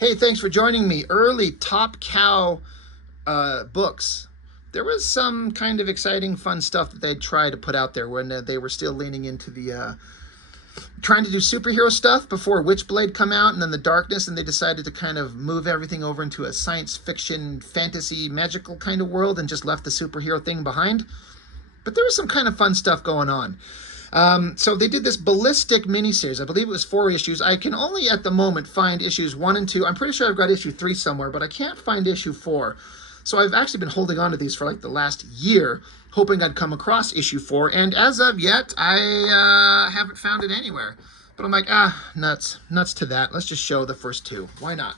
Hey, thanks for joining me. Early Top Cow books. There was some kind of exciting, fun stuff that they'd try to put out there when they were still leaning into the trying to do superhero stuff before Witchblade come out, and then the Darkness, and they decided to kind of move everything over into a science fiction, fantasy, magical kind of world, and just left the superhero thing behind. But there was some kind of fun stuff going on. So they did this Ballistic miniseries. I believe it was 4 issues. I can only at the moment find issues 1 and 2. I'm pretty sure I've got issue 3 somewhere, but I can't find issue 4. So I've actually been holding on to these for like the last year, hoping I'd come across issue 4. And as of yet, I haven't found it anywhere. But I'm like, nuts to that. Let's just show the first 2. Why not?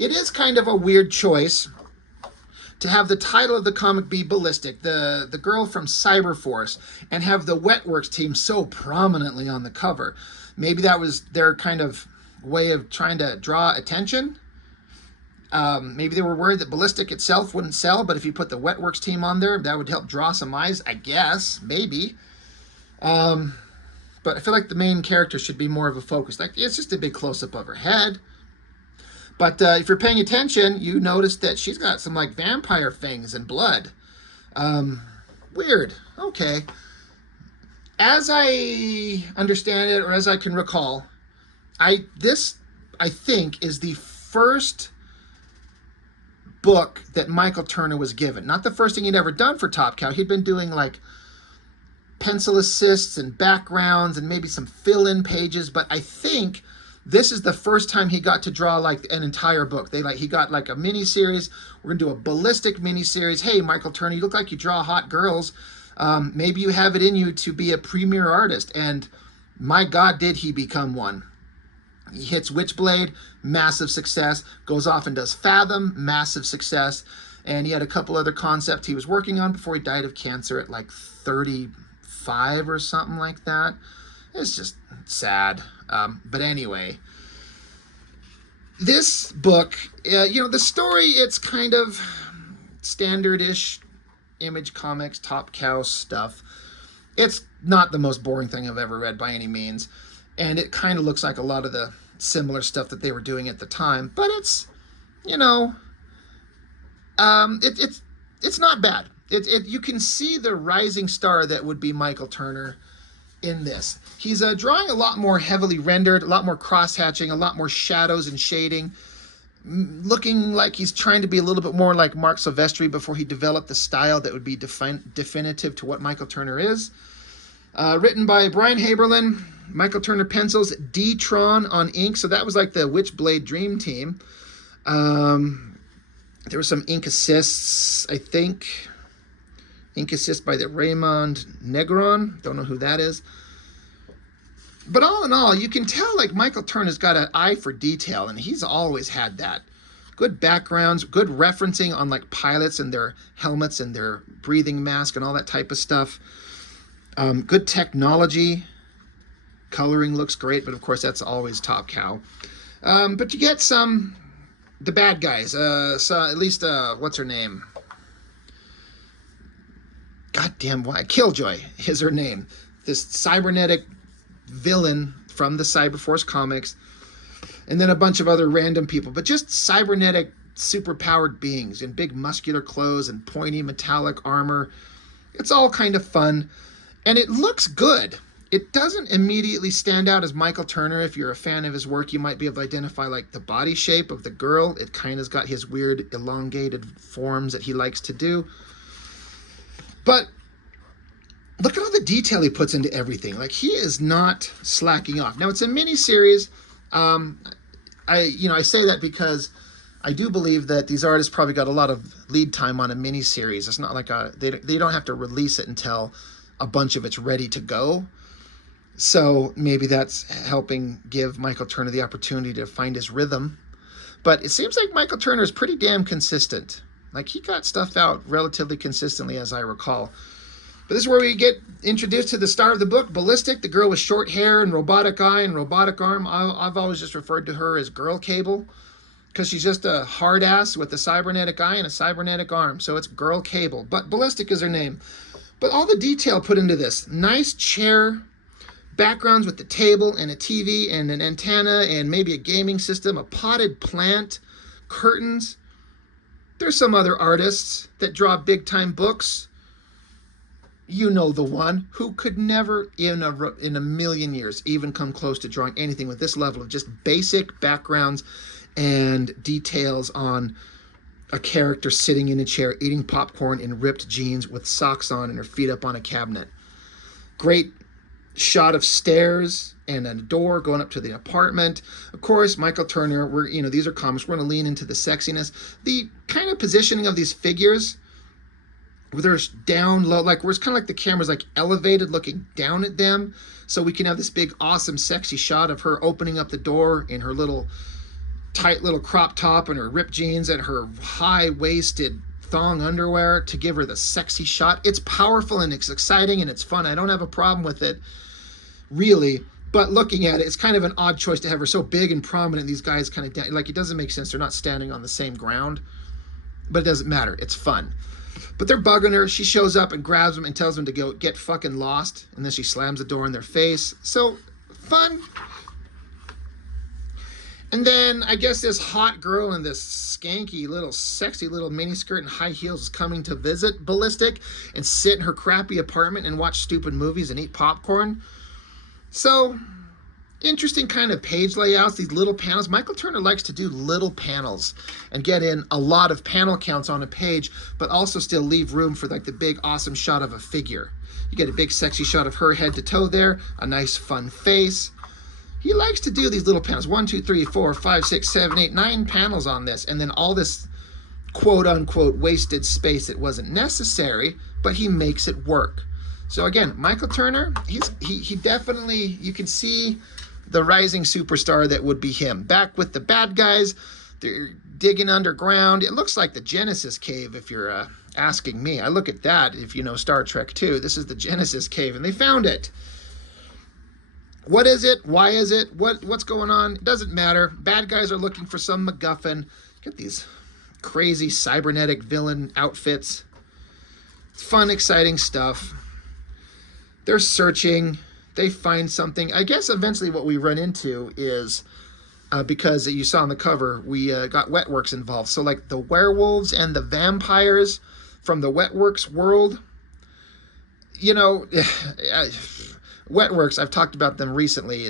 It is kind of a weird choice to have the title of the comic be Ballistic, the girl from Cyberforce, and have the WETWORKS team so prominently on the cover. Maybe that was their kind of way of trying to draw attention. Maybe they were worried that Ballistic itself wouldn't sell, but if you put the WETWORKS team on there, that would help draw some eyes, I guess, maybe. But I feel like the main character should be more of a focus. Like, it's just a big close-up of her head. But if you're paying attention, you notice that she's got some like vampire fangs and blood. Weird. Okay. As I understand it, or as I can recall, this I think is the first book that Michael Turner was given. Not the first thing he'd ever done for Top Cow. He'd been doing like pencil assists and backgrounds and maybe some fill-in pages, but I think this is the first time he got to draw like an entire book. He got like a mini series. We're gonna do a Ballistic mini series. Hey, Michael Turner, you look like you draw hot girls. Maybe you have it in you to be a premier artist. And my God, did he become one? He hits Witchblade, massive success. Goes off and does Fathom, massive success. And he had a couple other concepts he was working on before he died of cancer at like 35 or something like that. It's just sad. But anyway, this book, the story, it's kind of standard-ish Image Comics, Top Cow stuff. It's not the most boring thing I've ever read by any means. And it kind of looks like a lot of the similar stuff that they were doing at the time. But it's, it's not bad. You can see the rising star that would be Michael Turner in this. He's drawing a lot more heavily rendered, a lot more cross-hatching, a lot more shadows and shading, looking like he's trying to be a little bit more like Mark Silvestri before he developed the style that would be definitive to what Michael Turner is. Written by Brian Haberlin, Michael Turner pencils, D-Tron on ink, so that was like the Witchblade Dream Team. There were some ink assists, I think. Ink assist by the Raymond Negron. Don't know who that is. But all in all, you can tell like Michael Turner's got an eye for detail, and he's always had that. Good backgrounds, good referencing on like pilots and their helmets and their breathing mask and all that type of stuff. Good technology. Coloring looks great, but of course that's always Top Cow. But you get the bad guys. So at least, what's her name? Goddamn, why? Killjoy is her name. This cybernetic villain from the Cyberforce comics. And then a bunch of other random people. But just cybernetic, superpowered beings in big muscular clothes and pointy metallic armor. It's all kind of fun. And it looks good. It doesn't immediately stand out as Michael Turner. If you're a fan of his work, you might be able to identify like the body shape of the girl. It kind of's got his weird elongated forms that he likes to do. But look at all the detail he puts into everything. Like, he is not slacking off. Now, it's a mini-series. I say that because I do believe that these artists probably got a lot of lead time on a mini-series. It's not like they don't have to release it until a bunch of it's ready to go. So maybe that's helping give Michael Turner the opportunity to find his rhythm. But it seems like Michael Turner is pretty damn consistent. Like, he got stuff out relatively consistently, as I recall. But this is where we get introduced to the star of the book, Ballistic, the girl with short hair and robotic eye and robotic arm. I've always just referred to her as Girl Cable, because she's just a hard ass with a cybernetic eye and a cybernetic arm. So it's Girl Cable. But Ballistic is her name. But all the detail put into this. Nice chair Backgrounds with the table and a TV and an antenna and maybe a gaming system, a potted plant, curtains. There's some other artists that draw big-time books. You know the one who could never in a million years even come close to drawing anything with this level of just basic backgrounds and details on a character sitting in a chair eating popcorn in ripped jeans with socks on and her feet up on a cabinet. Great shot of stairs and a door going up to the apartment. Of course, Michael Turner, these are comics. We're going to lean into the sexiness. The kind of positioning of these figures, where they're down low, like where it's kind of like the camera's like elevated looking down at them. So we can have this big, awesome, sexy shot of her opening up the door in her little tight little crop top and her ripped jeans and her high-waisted thong underwear to give her the sexy shot. It's powerful and it's exciting and it's fun. I don't have a problem with it, really. But looking at it, it's kind of an odd choice to have her so big and prominent. These guys kind of, like, it doesn't make sense. They're not standing on the same ground. But it doesn't matter. It's fun. But they're bugging her. She shows up and grabs them and tells them to go get fucking lost. And then she slams the door in their face. So, fun. And then I guess this hot girl in this skanky little sexy little miniskirt and high heels is coming to visit Ballistic and sit in her crappy apartment and watch stupid movies and eat popcorn. So, interesting kind of page layouts, these little panels. Michael Turner likes to do little panels and get in a lot of panel counts on a page, but also still leave room for like the big awesome shot of a figure. You get a big sexy shot of her head to toe there, a nice fun face. He likes to do these little panels. 1, 2, 3, 4, 5, 6, 7, 8, 9 panels on this, and then all this quote unquote wasted space that wasn't necessary, but he makes it work. So again, Michael Turner, he definitely, you can see the rising superstar that would be him. Back with the bad guys, they're digging underground. It looks like the Genesis cave, if you're asking me. I look at that, if you know Star Trek too. This is the Genesis cave, and they found it. What is it? Why is it? What's going on? It doesn't matter. Bad guys are looking for some MacGuffin. Get these crazy cybernetic villain outfits. Fun, exciting stuff. They're searching. They find something. I guess eventually what we run into is, because you saw on the cover, we got WETWORKS involved. So like the werewolves and the vampires from the WETWORKS world, you know, WETWORKS, I've talked about them recently.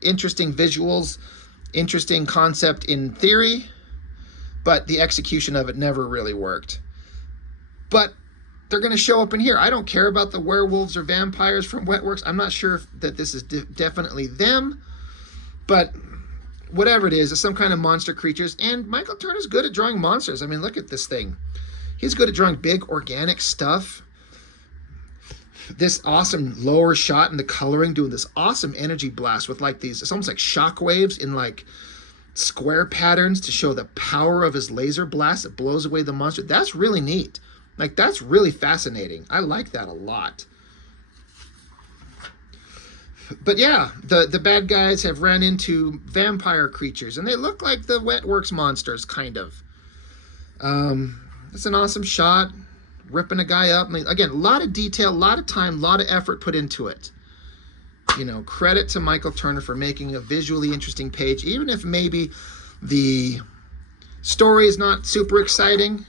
Interesting visuals, interesting concept in theory, but the execution of it never really worked. But they're going to show up in here. I don't care about the werewolves or vampires from WETWORKS. I'm not sure that this is definitely them, but whatever it is, it's some kind of monster creatures. And Michael Turner's good at drawing monsters. I mean, look at this thing. He's good at drawing big organic stuff. This awesome lower shot and the coloring, doing this awesome energy blast with like these, it's almost like shock waves in like square patterns to show the power of his laser blast that blows away the monster. That's really neat. Like, that's really fascinating. I like that a lot. But yeah, the bad guys have ran into vampire creatures, and they look like the WETWORKS monsters, kind of. It's an awesome shot, ripping a guy up. I mean, again, a lot of detail, a lot of time, a lot of effort put into it. You know, credit to Michael Turner for making a visually interesting page, even if maybe the story is not super exciting.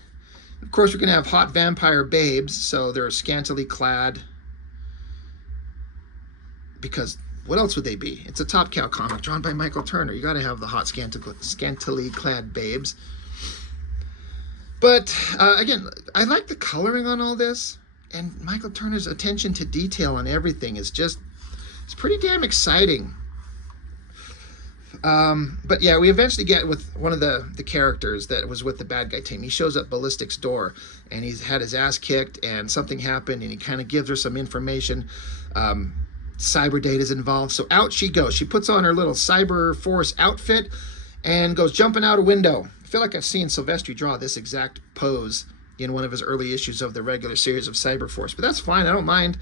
Of course, we're going to have hot vampire babes, so they're scantily clad. Because what else would they be? It's a Top Cow comic drawn by Michael Turner. You got to have the hot scantily clad babes. But again, I like the coloring on all this, and Michael Turner's attention to detail on everything is just, it's pretty damn exciting. But yeah, we eventually get with one of the characters that was with the bad guy team. He shows up Ballistic's door, and he's had his ass kicked, and something happened, and he kind of gives her some information. Cyber Data's involved, so out she goes. She puts on her little Cyber Force outfit and goes jumping out a window. I feel like I've seen Silvestri draw this exact pose in one of his early issues of the regular series of Cyber Force, but that's fine, I don't mind.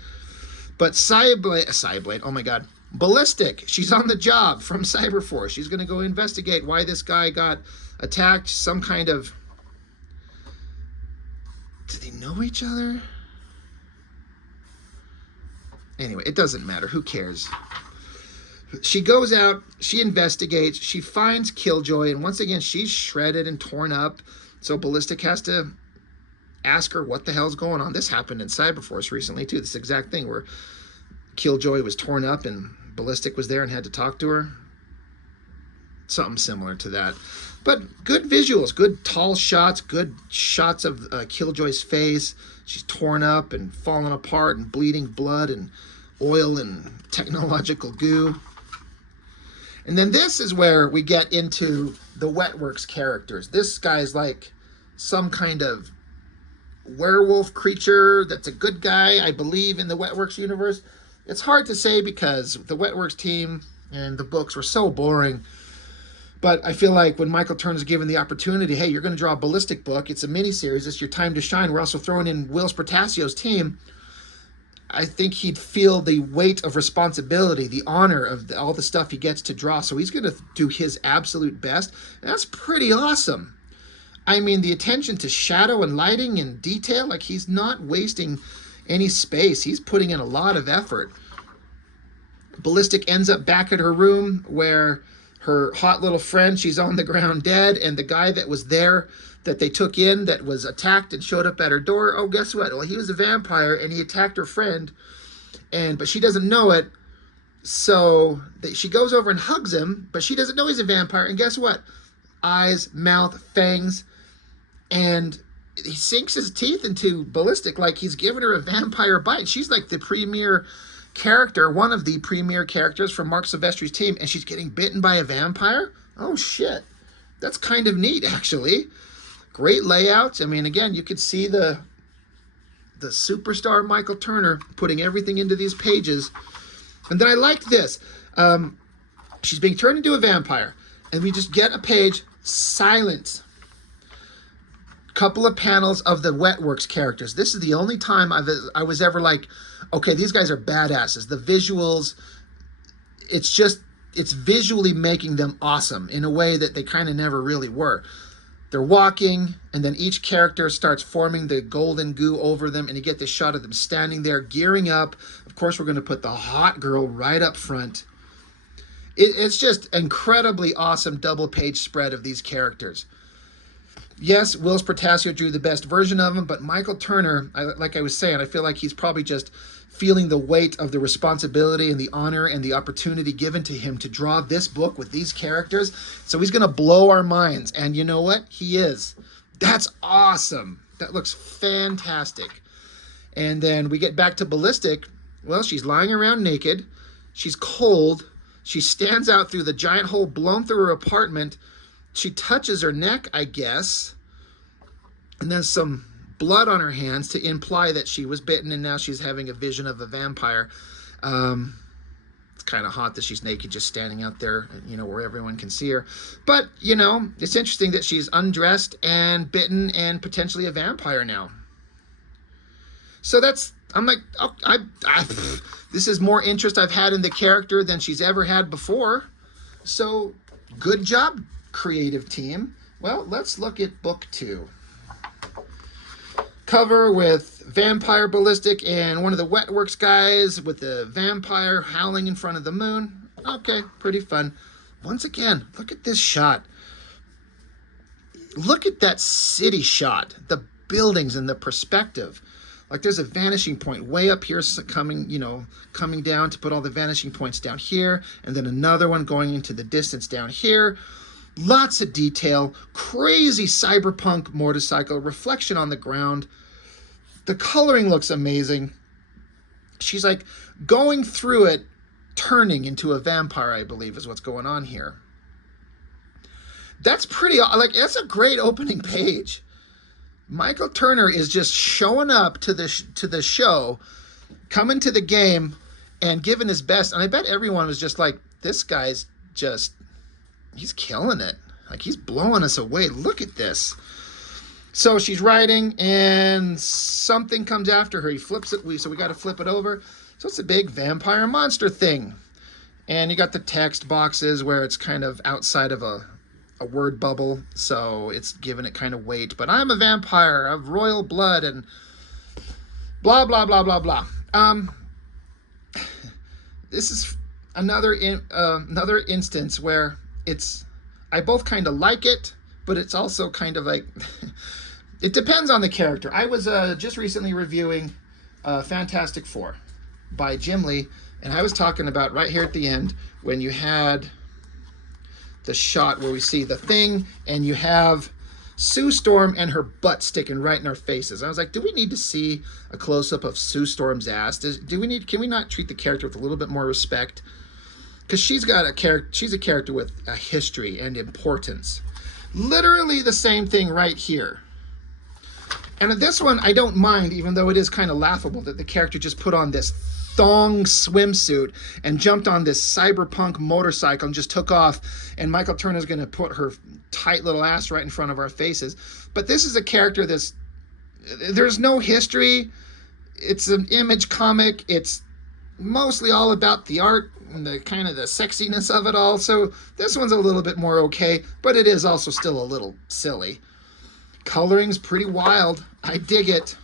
But Cyblade, oh my god, Ballistic, she's on the job from Cyber Force. She's going to go investigate why this guy got attacked. Some kind of... Do they know each other? Anyway, it doesn't matter. Who cares? She goes out, she investigates, she finds Killjoy, and once again, she's shredded and torn up. So Ballistic has to ask her what the hell's going on. This happened in Cyberforce recently, too. This exact thing where Killjoy was torn up and Ballistic was there and had to talk to her. Something similar to that. But good visuals, good tall shots, good shots of Killjoy's face. She's torn up and falling apart and bleeding blood and oil and technological goo. And then this is where we get into the WETWORKS characters. This guy's like some kind of werewolf creature that's a good guy, I believe, in the WETWORKS universe. It's hard to say because the WETWORKS team and the books were so boring. But I feel like when Michael Turner's given the opportunity, hey, you're going to draw a Ballistic book. It's a miniseries. It's your time to shine. We're also throwing in Will Spertasio's team. I think he'd feel the weight of responsibility, the honor of all the stuff he gets to draw. So he's going to do his absolute best. And that's pretty awesome. I mean, the attention to shadow and lighting and detail, like he's not wasting any space. He's putting in a lot of effort. Ballistic ends up back at her room where her hot little friend, she's on the ground dead, and the guy that was there that they took in that was attacked and showed up at her door, oh, guess what? Well, he was a vampire, and he attacked her friend, but she doesn't know it, so she goes over and hugs him, but she doesn't know he's a vampire, and guess what? Eyes, mouth, fangs, and he sinks his teeth into Ballistic like he's giving her a vampire bite. She's like the premier character, one of the premier characters from Mark Silvestri's team, and she's getting bitten by a vampire? Oh, shit. That's kind of neat, actually. Great layouts. I mean, again, you could see the superstar Michael Turner putting everything into these pages. And then I liked this. She's being turned into a vampire, and we just get a page, silence. Couple of panels of the WETWORKS characters. This is the only time I was ever like, okay, these guys are badasses. The visuals, it's visually making them awesome in a way that they kind of never really were. They're walking, and then each character starts forming the golden goo over them, and you get this shot of them standing there, gearing up. Of course, we're going to put the hot girl right up front. It's just incredibly awesome double-page spread of these characters. Yes, Will Spertasio drew the best version of him, but Michael Turner, like I was saying, I feel like he's probably just feeling the weight of the responsibility and the honor and the opportunity given to him to draw this book with these characters. So he's going to blow our minds. And you know what? He is. That's awesome. That looks fantastic. And then we get back to Ballistic. Well, she's lying around naked. She's cold. She stands out through the giant hole blown through her apartment. She touches her neck, I guess, and there's some blood on her hands to imply that she was bitten, and now she's having a vision of a vampire. It's kind of hot that she's naked just standing out there, you know, where everyone can see her. But, you know, it's interesting that she's undressed and bitten and potentially a vampire now. So I'm like, oh, this is more interest I've had in the character than she's ever had before. So, good job, creative team. Well, let's look at book 2. Cover with Vampire Ballistic and one of the WETWORKS guys with the vampire howling in front of the moon. Okay, pretty fun. Once again, look at this shot. Look at that city shot, the buildings and the perspective. Like there's a vanishing point way up here coming down to put all the vanishing points down here, and then another one going into the distance down here. Lots of detail, crazy cyberpunk motorcycle, reflection on the ground. The coloring looks amazing. She's like going through it, turning into a vampire, I believe is what's going on here. That's pretty, like, that's a great opening page. Michael Turner is just showing up to the show, coming to the game, and giving his best. And I bet everyone was just like, this guy's just, he's killing it. Like, he's blowing us away. Look at this. So she's riding, and something comes after her. He flips it, so we got to flip it over. So it's a big vampire monster thing. And you got the text boxes where it's kind of outside of a word bubble, so it's giving it kind of weight. But I'm a vampire of royal blood and blah, blah, blah, blah, blah. this is another instance where it's, I both kind of like it, but it's also kind of like it depends on the character. I was just recently reviewing Fantastic Four by Jim Lee, and I was talking about right here at the end when you had the shot where we see the Thing and you have Sue Storm and her butt sticking right in our faces. I was like, do we need to see a close-up of Sue Storm's ass? Can we not treat the character with a little bit more respect? Because she's a character with a history and importance. Literally the same thing right here. And this one, I don't mind, even though it is kind of laughable that the character just put on this thong swimsuit and jumped on this cyberpunk motorcycle and just took off, and Michael Turner's going to put her tight little ass right in front of our faces. But this is a character there's no history. It's an Image comic. It's mostly all about the art and the kind of the sexiness of it all. So this one's a little bit more okay, but it is also still a little silly. Coloring's pretty wild. I dig it.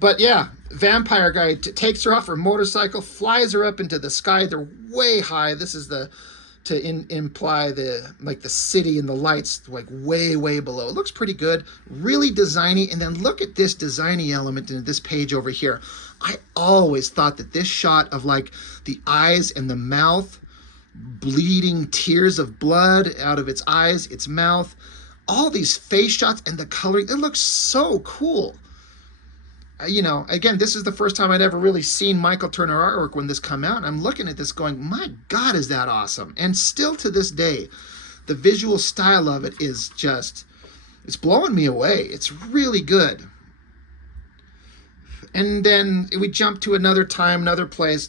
But yeah, vampire guy takes her off her motorcycle, flies her up into the sky. They're way high. This is to imply the city and the lights like way below. It looks pretty good, really designy. And then look at this designy element in this page over here. I always thought that this shot of like the eyes and the mouth, bleeding tears of blood out of its eyes, its mouth, all these face shots and the coloring, it looks so cool. You know, again, this is the first time I'd ever really seen Michael Turner artwork when this come out. And I'm looking at this going, my God, is that awesome. And still to this day, the visual style of it is just, it's blowing me away. It's really good. And then we jump to another time, another place.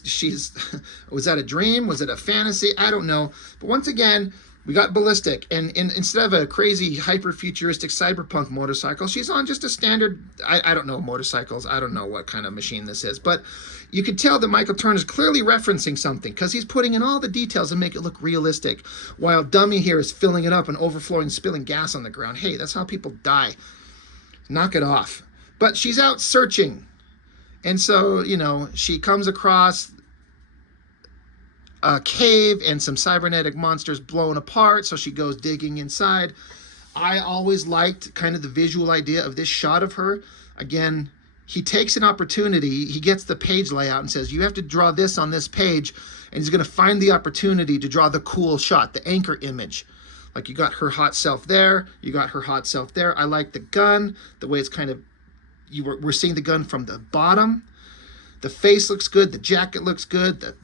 Was that a dream? Was it a fantasy? I don't know. But once again, we got Ballistic, and instead of a crazy hyper-futuristic cyberpunk motorcycle, she's on just a standard, I don't know motorcycles, I don't know what kind of machine this is, but you could tell that Michael Turner is clearly referencing something, because he's putting in all the details to make it look realistic, while Dummy here is filling it up and overflowing, spilling gas on the ground. Hey, that's how people die. Knock it off. But she's out searching, and so, you know, she comes across a cave and some cybernetic monsters blown apart, so she goes digging inside. I always liked kind of the visual idea of this shot of her. Again, he takes an opportunity, he gets the page layout and says, you have to draw this on this page, and he's going to find the opportunity to draw the cool shot, the anchor image. Like, you got her hot self there, you got her hot self there. I like the gun, the way it's kind of, we're seeing the gun from the bottom. The face looks good, the jacket looks good, the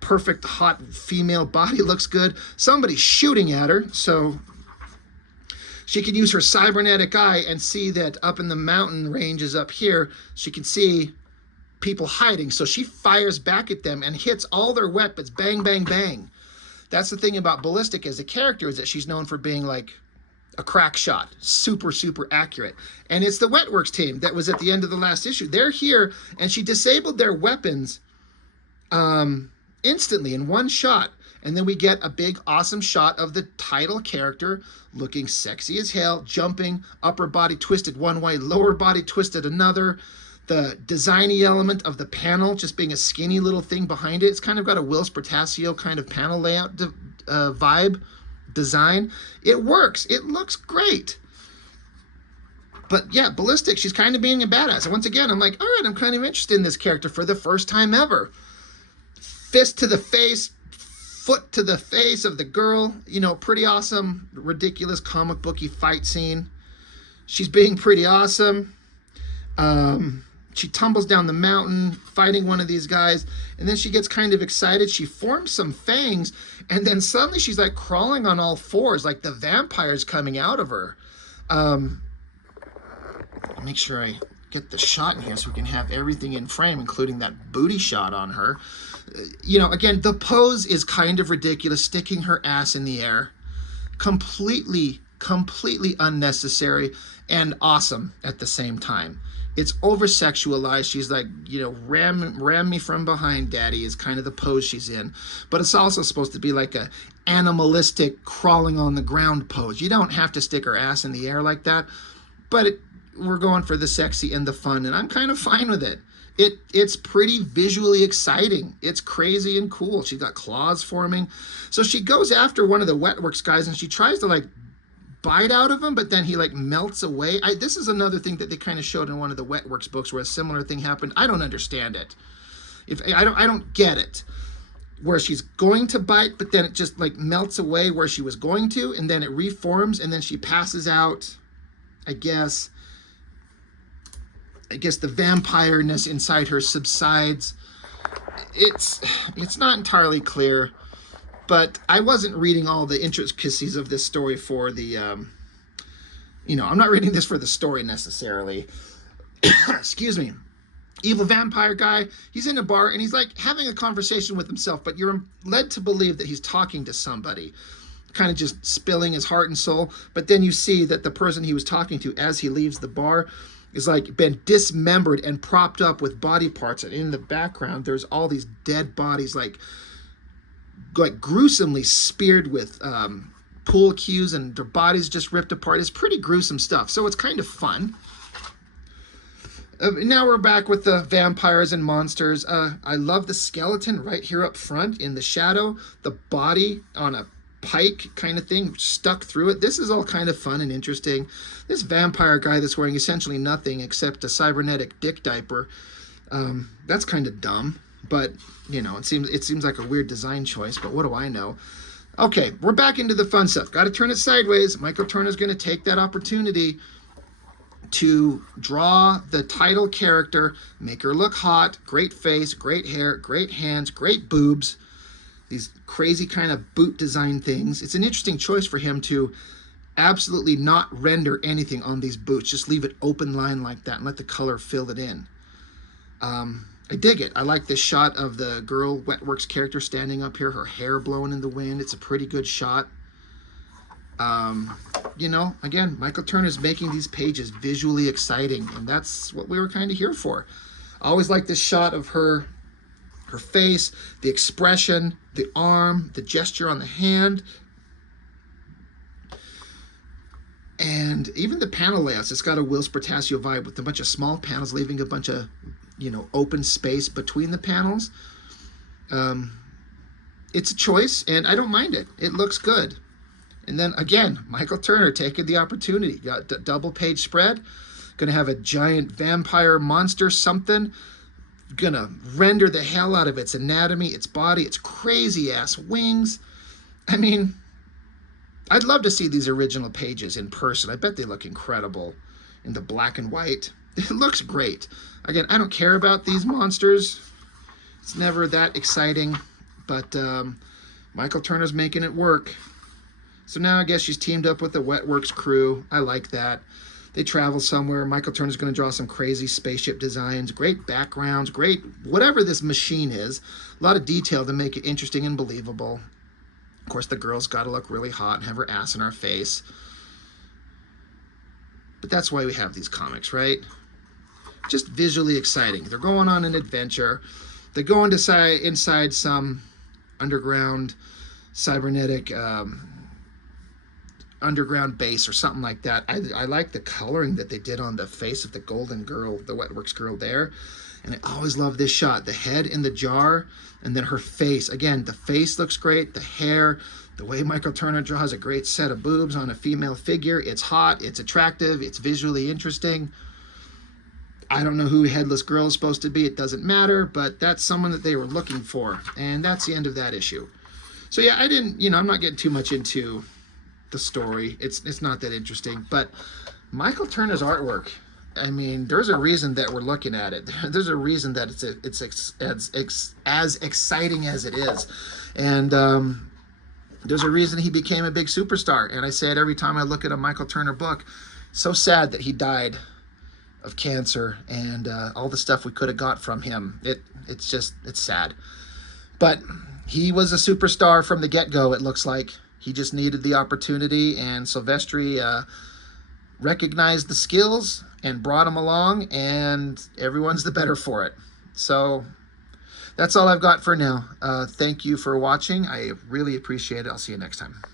perfect hot female body looks good. Somebody's shooting at her, so she can use her cybernetic eye and see that up in the mountain ranges up here, she can see people hiding. So she fires back at them and hits all their weapons. Bang, bang, bang. That's the thing about Ballistic as a character, is that she's known for being like a crack shot. Super, super accurate. And it's the WETWORKS team that was at the end of the last issue. They're here, and she disabled their weapons instantly in one shot. And then we get a big awesome shot of the title character looking sexy as hell, jumping, upper body twisted one way, lower body twisted another. The designy element of the panel just being a skinny little thing behind it. It's kind of got a Wills Portacio kind of panel layout vibe design. It works. It looks great. But yeah, Ballistic, she's kind of being a badass. And once again, I'm like, all right, I'm kind of interested in this character for the first time ever. Fist to the face, foot to the face of the girl. You know, pretty awesome, ridiculous comic booky fight scene. She's being pretty awesome. She tumbles down the mountain, fighting one of these guys, and then she gets kind of excited. She forms some fangs, and then suddenly she's like crawling on all fours, like the vampire's coming out of her. Make sure I get the shot in here so we can have everything in frame, including that booty shot on her. You know, again, the pose is kind of ridiculous, sticking her ass in the air. Completely unnecessary and awesome at the same time. It's over-sexualized. She's like, you know, ram me from behind, daddy, is kind of the pose she's in. But it's also supposed to be like a animalistic crawling on the ground pose. You don't have to stick her ass in the air like that, but we're going for the sexy and the fun, and I'm kind of fine with it. It's pretty visually exciting. It's crazy and cool. She's got claws forming. So she goes after one of the WETWORKS guys and she tries to like bite out of him, but then he like melts away. This is another thing that they kind of showed in one of the WETWORKS books where a similar thing happened. I don't understand it. I don't get it. Where she's going to bite, but then it just like melts away where she was going to, and then it reforms, and then she passes out. I guess the vampire-ness inside her subsides. It's not entirely clear, but I wasn't reading all the intricacies of this story for the, I'm not reading this for the story necessarily. Excuse me. Evil vampire guy, he's in a bar and he's like having a conversation with himself, but you're led to believe that he's talking to somebody, kind of just spilling his heart and soul. But then you see that the person he was talking to as he leaves the bar is like been dismembered and propped up with body parts, and in the background there's all these dead bodies, like gruesomely speared with pool cues, and their bodies just ripped apart. It's pretty gruesome stuff, so it's kind of fun. Now we're back with the vampires and monsters. I love the skeleton right here up front in the shadow, the body on a pike kind of thing stuck through it. This is all kind of fun and interesting. This vampire guy that's wearing essentially nothing except a cybernetic dick diaper, that's kind of dumb, but it seems like a weird design choice, but what do I know? Okay, we're back into the fun stuff. Got to turn it sideways. Michael Turner's going to take that opportunity to draw the title character, make her look hot, great face, great hair, great hands, great boobs, these crazy kind of boot design things. It's an interesting choice for him to absolutely not render anything on these boots, just leave it open line like that and let the color fill it in. I dig it. I like this shot of the girl WETWORKS character standing up here, her hair blowing in the wind. It's a pretty good shot. Again, Michael Turner's making these pages visually exciting, and that's what we were kind of here for. I always like this shot of her face, the expression, the arm, the gesture on the hand, and even the panel layouts. It's got a Will Spertasio vibe with a bunch of small panels, leaving a bunch of, open space between the panels. It's a choice, and I don't mind it. It looks good. And then again, Michael Turner taking the opportunity. Got a double page spread. Gonna have a giant vampire monster something. Gonna render the hell out of its anatomy, its body, its crazy ass wings. I mean, I'd love to see these original pages in person. I bet they look incredible in the black and white. It looks great. Again, I don't care about these monsters. It's never that exciting, but Michael Turner's making it work. So now I guess she's teamed up with the WETWORKS crew. I like that. They travel somewhere. Michael Turner's going to draw some crazy spaceship designs, great backgrounds, great whatever this machine is. A lot of detail to make it interesting and believable. Of course, the girl's got to look really hot and have her ass in our face. But that's why we have these comics, right? Just visually exciting. They're going on an adventure. They go inside some underground cybernetic underground base or something like that. I like the coloring that they did on the face of the golden girl, the WETWORKS girl there. And I always love this shot, the head in the jar and then her face. Again, the face looks great, the hair, the way Michael Turner draws a great set of boobs on a female figure. It's hot, it's attractive, it's visually interesting. I don't know who Headless Girl is supposed to be, it doesn't matter, but that's someone that they were looking for. And that's the end of that issue. So yeah, I'm not getting too much into the story. It's not that interesting, but Michael Turner's artwork, I mean, there's a reason that we're looking at it. There's a reason that it's as exciting as it is, and there's a reason he became a big superstar. And I say it every time I look at a Michael Turner book. So sad that he died of cancer and all the stuff we could have got from him. It's sad, but he was a superstar from the get-go. It looks like he just needed the opportunity, and Silvestri recognized the skills and brought him along, and everyone's the better for it. So that's all I've got for now. Thank you for watching. I really appreciate it. I'll see you next time.